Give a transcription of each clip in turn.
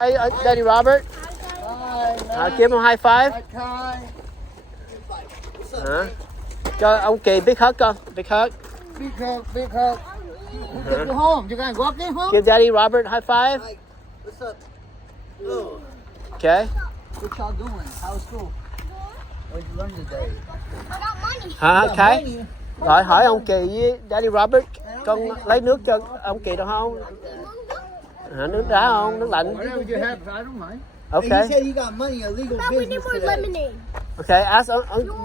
Hi, Daddy Robert. Hi, Give him a high five. Hi. Cho ông Kỳ big hug con. Big hug. Big hug, big hug. We'll take you home. You gonna go up there home? Give Daddy Robert a high five. Hi. What's up? Oh. Okay. What y'all doing? How's school? What'd you learn today? I got money. Okay. Rồi hỏi ông Kỳ với Daddy Robert. Con lấy nước cho ông Kỳ được không? Nước đá không? Nước lạnh. Whatever you have, I don't mind. Okay. Hey, he said he got money, a legal But we need business more today. lemonade. Okay. Ask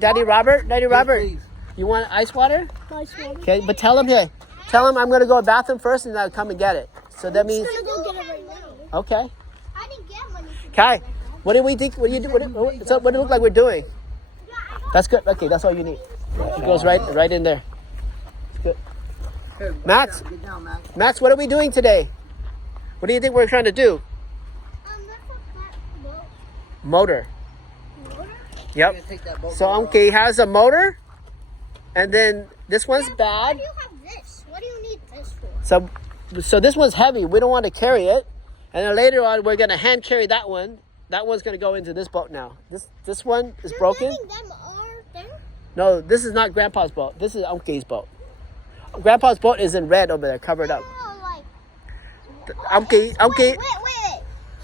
Daddy Robert. Daddy Robert, Please. you want ice water? Nice one. Okay, but tell him here. Tell him I'm gonna go to the bathroom first and then I'll come and get it. So that means I'm gonna go get it right now. okay. I didn't get money. Kai, what do we think? What do you do? What do it look like we're doing? That's good. Okay, that's all you need. It goes right in there. It's good. Hey, Max? Get down, Max. Max, what are we doing today? What do you think we're trying to do? That's a boat. Motor. Motor? Yep. We're gonna take that boat So ride Unky has a motor, and then this one's Why bad. do you have this? What do you need this for? So this one's heavy. We don't want to carry it, and then later on we're gonna hand carry that one. That one's gonna go into this boat now. This one is You're broken. letting them are there? No, this is not Grandpa's boat. This is Unky's boat. Grandpa's boat is in red over there, covered up. No, like. Unky. Wait.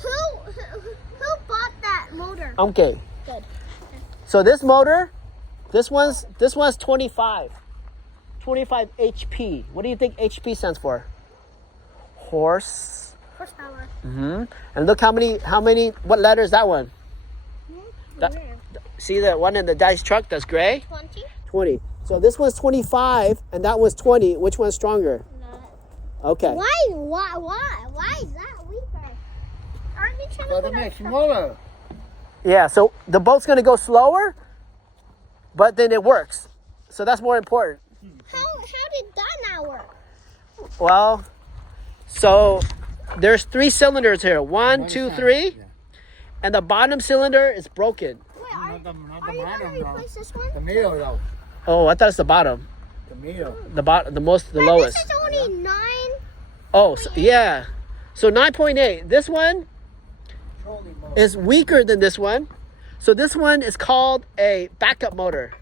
Who bought that motor? Unky. Good. So this motor, this one's 25 HP. What do you think HP stands for? Horsepower. And look how many. What letter is that one? That, see the one in the dice truck that's gray? 20? 20. So this one's 25 and that one's 20. Which one's stronger? Okay. Why is that weaker? Aren't you trying to Gotta put make our smaller. Yeah, so the boat's gonna go slower, but then it works. So that's more important. How did that not work? Well, so there's 3 cylinders here. One, two, three. Yeah. And the bottom cylinder is broken. Wait, Not are the you bottom, gonna replace this one? The middle, though. Oh, I thought it's the bottom. The middle. The But lowest. This is only 9. Oh, so, yeah. So 9.8. This one Trolley motor. is weaker than this one. So this one is called a backup motor.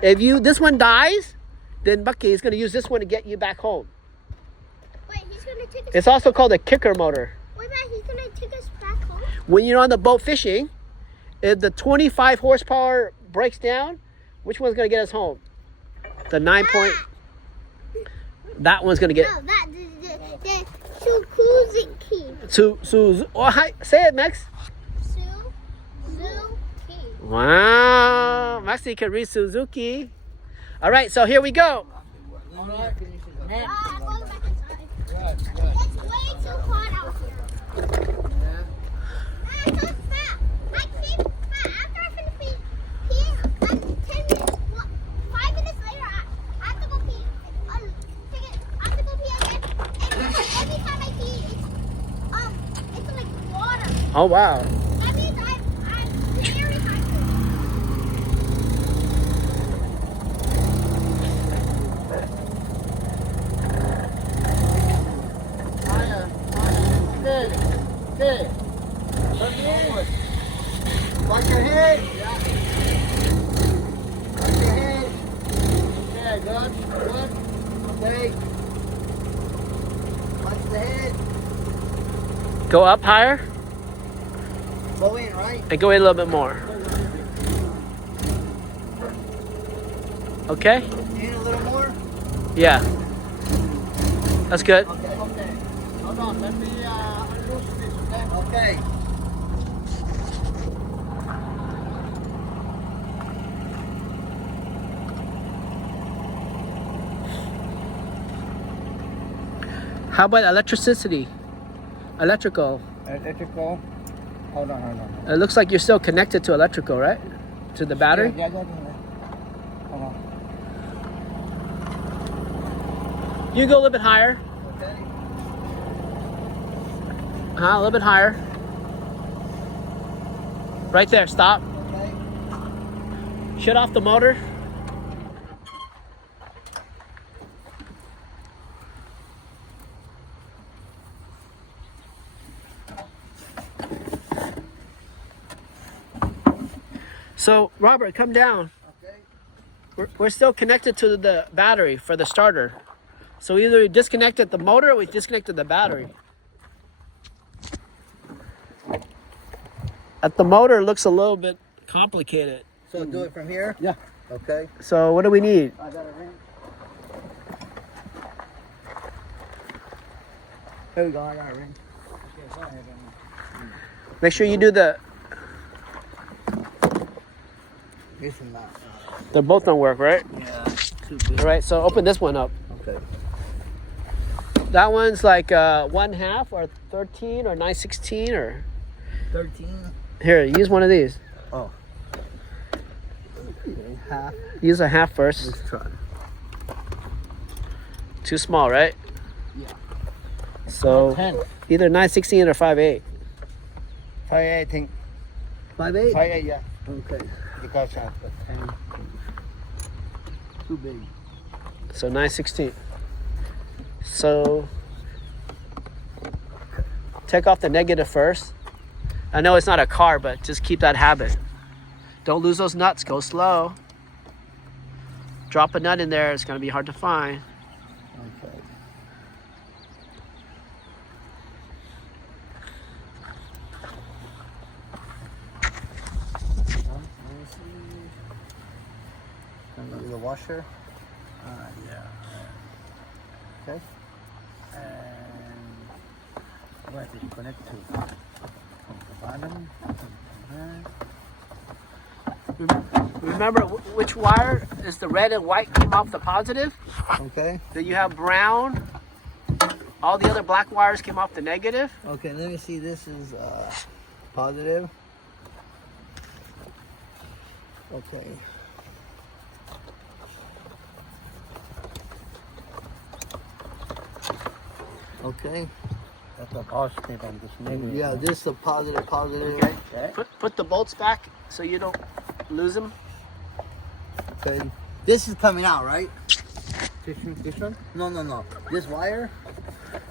If this one dies, then Bucky is going to use this one to get you back home. Wait, he's gonna take us. It's also called a kicker motor. Wait, man, he's gonna take us back home. When you're on the boat fishing, if the 25 horsepower breaks down, which one's going to get us home? The 9 point. That one's going to get. No, the Suzuki. Oh, hi. Say it, Max. Suzuki. Wow. Maxie can read Suzuki. All right, so here we go. All right. Man. I'm going back inside. Good. It's way too hot out here. I'm so fat. I keep fat. After I finish peeing, 10 minutes, 5 minutes later, I have to go pee. I have to go pee again. And every time I pee, it's like water. Oh, wow. That means I'm very hydrated. Higher. Steady. Turn forward. Watch your head. Yeah. Watch your head. Yeah, good. Okay. Watch the head. Go up higher Go in, right? and go in a little bit more. Okay? In a little more. Yeah. That's good. Okay. Hold on. Let me unloose this, okay? Okay. How about electricity? Electrical. Electrical. Hold on. It looks like you're still connected to electrical, right? To the battery? Yeah. Hold on. You go a little bit higher. Okay. A little bit higher. Right there, stop. Okay. Shut off the motor. So, Robert, come down. Okay. We're still connected to the battery for the starter. So either we disconnected the motor or we disconnected the battery. At the motor, it looks a little bit complicated. So do it from here? Yeah. Okay. So what do we need? I got a ring. Here we go, I got a ring. Okay, go ahead. Make sure you do the... This and that. They both don't work, right? Yeah. Too big. All right, so open this one up. Okay. That one's like 1/2 or 13 or 9/16 or... 13. Here, use one of these. Oh. Okay, half. Use a half first. Let's try. Too small, right? Yeah. So 10. either 9/16 or 5/8. 5/8, I think. 5/8? 5/8, yeah. Okay. Because I've got 10. Too big. So 9/16. So take off the negative first. I know it's not a car, but just keep that habit. Don't lose those nuts. Go slow. Drop a nut in there. It's going to be hard to find. Okay. And the washer. Yeah. Okay. And where to connect to? From the bottom. Remember which wire is the red and white came off the positive? Okay. Then you have brown. All the other black wires came off the negative. Okay, let me see. This is positive. Okay. Okay. That's a positive and this negative. Yeah, this is a positive. Okay. Put the bolts back so you don't lose them. Okay. This is coming out, right? This one? No. This wire?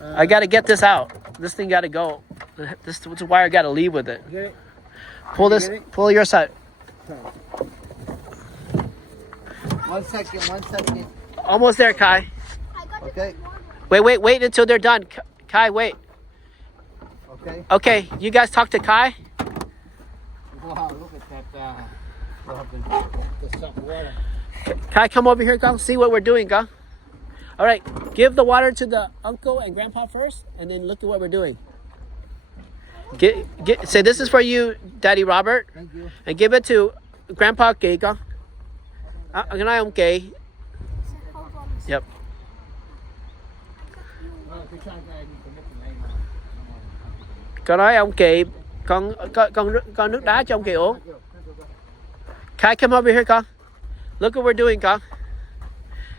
I got to get this out. This thing got to go. This wire got to leave with it. Get it? Pull this. Get it? Pull your side. 1 second. Almost there, Kai. I got Okay. Wait until they're done. Kai, wait. Okay. Okay, you guys talk to Kai. Wow, look at that. The salt water. Kai, come over here, go. See what we're doing, go. All right, give the water to the uncle and grandpa first, and then look at what we're doing. Say this is for you, Daddy Robert, Thank you. and give it to Grandpa Gay, go. Cái này ông Gay. Yep. Con nói ông Kỳ, con nước đá cho ông Kỳ uống. Kai, come over here, con. Look what we're doing, con.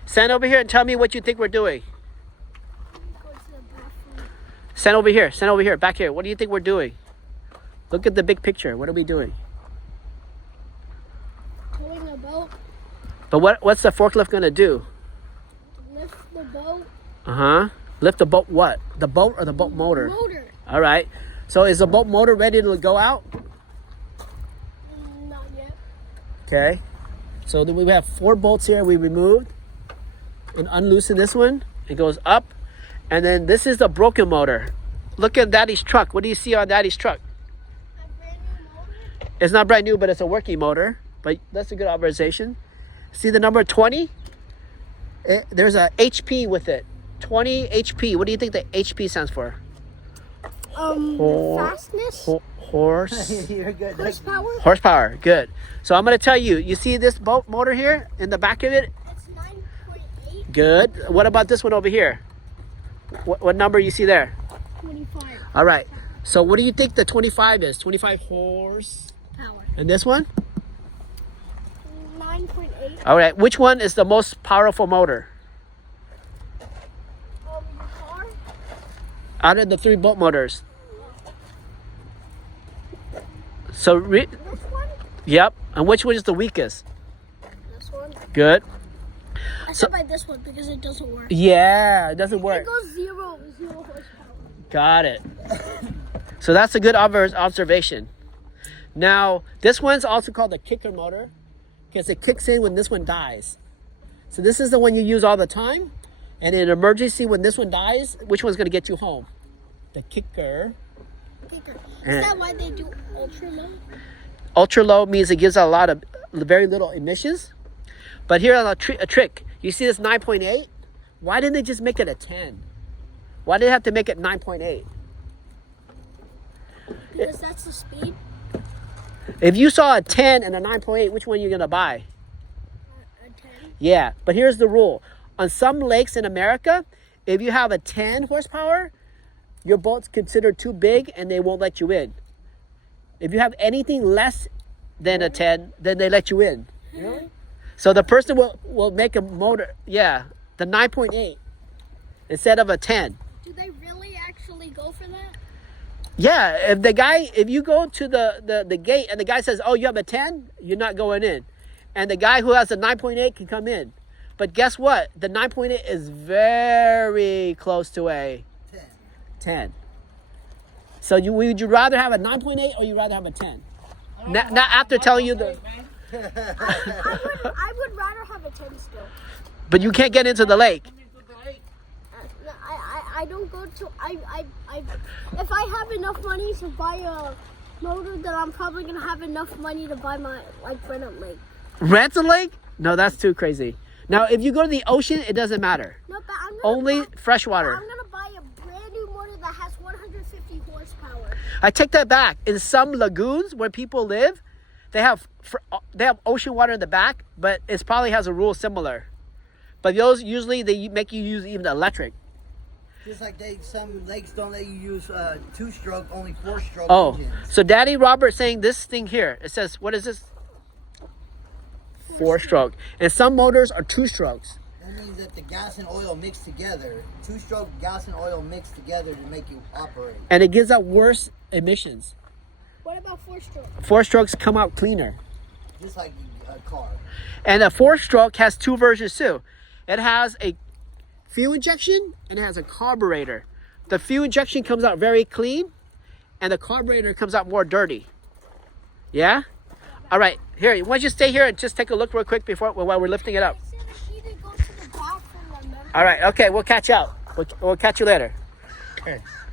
Stand over here and tell me what you think we're doing. Stand over here, back here. What do you think we're doing? Look at the big picture. What are we doing? Pulling a boat, But what's the forklift gonna do? lift the boat. Uh-huh. Lift the boat what? The boat or the boat motor? Motor. All right. So is the boat motor ready to go out? Not yet. Okay. So then we have 4 bolts here we removed and unloosen this one. It goes up. And then this is the broken motor. Look at Daddy's truck. What do you see on Daddy's truck? A brand new motor. It's not brand new, but it's a working motor. But that's a good observation. See the number 20? There's a HP with it. 20 HP. What do you think the HP stands for? Fastness. Horse. You're good. Horsepower. Horsepower. Good. So I'm going to tell you. You see this boat motor here in the back of it? It's 9.8. Good. What about this one over here? What number you see there? 25. All right. So what do you think the 25 is? 25 horse. Power. And this one? 9.8. All right. Which one is the most powerful motor? The car. Out of the 3 boat motors. So, This one. yep. And which one is the weakest? This one. Good. I said by this one because it doesn't work. Yeah, it doesn't work. It goes zero horsepower. Got it. So that's a good observation. Now, this one's also called the kicker motor because it kicks in when this one dies. So this is the one you use all the time. And in an emergency, when this one dies, which one's going to get you home? The kicker. Is that why they do ultra low? Ultra low means it gives a lot of very little emissions. But here's a trick. You see this 9.8? Why didn't they just make it a 10? Why did they have to make it 9.8? Because that's the speed. If you saw a 10 and a 9.8, which one are you going to buy? A 10. Yeah, but here's the rule. On some lakes in America, if you have a 10 horsepower, your boat's considered too big and they won't let you in. If you have anything less than a 10, then they let you in. Really? So the person will make a motor, the 9.8 instead of a 10. Do they really actually go for that? Yeah, if you go to the gate and the guy says, oh, you have a 10, you're not going in. And the guy who has a 9.8 can come in. But guess what? The 9.8 is very close to a 10. So would you rather have a 9.8 or you rather have a 10? Now after telling you the... I would rather have a 10 still. But you can't get into the lake. I don't go to... if I have enough money to buy a motor, then I'm probably going to have enough money to buy my, rent a lake. Rent a lake? No, that's too crazy. Now, if you go to the ocean, it doesn't matter. No, but I'm gonna Only freshwater. I'm going to buy a brand new motor that has 150 horsepower. I take that back. In some lagoons where people live, they have ocean water in the back, but it probably has a rule similar. But those usually they make you use even electric. Just like some lakes don't let you use 2-stroke, only 4-stroke engines. So Daddy Robert's saying this thing here. It says, what is this? 4-stroke. And some motors are 2 strokes. That means that the gas and oil mix together. 2-stroke gas and oil mix together to make you operate. And it gives out worse emissions. What about 4-stroke? 4 strokes come out cleaner. Just like a car. And a 4-stroke has 2 versions too. It has a fuel injection and it has a carburetor. The fuel injection comes out very clean and the carburetor comes out more dirty. Yeah? All right, here, why don't you stay here and just take a look real quick while we're lifting it up. All right, okay, we'll catch up. We'll catch you later.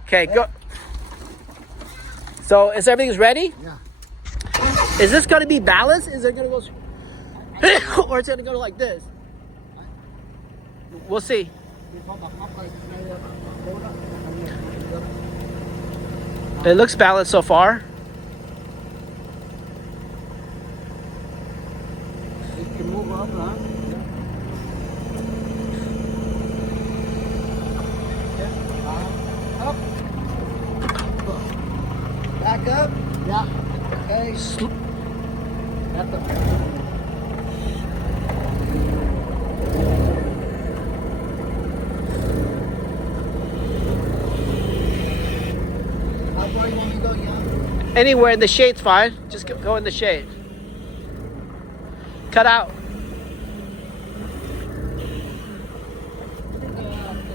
Okay, go. So, is everything's ready? Yeah. Is this going to be balanced? Is it going to go, or it's going to go like this? We'll see. It looks balanced so far. It can move up, huh? Up. Back up. Yeah. Okay. Back up. Anywhere in the shade's fine. Just go in the shade. Cut out.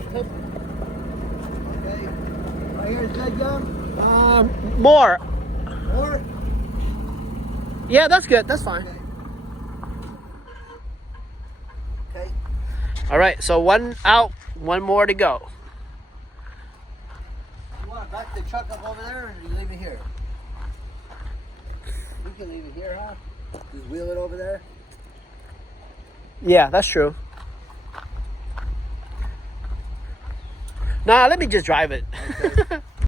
Okay. Right here is good, John? More. More? Yeah, that's good. That's fine. Okay. All right, so 1 out, 1 more to go. You want to back the truck up over there, or do you leave it here? We can leave it here, huh? Just wheel it over there. Yeah, that's true. Nah, let me just drive it. Okay.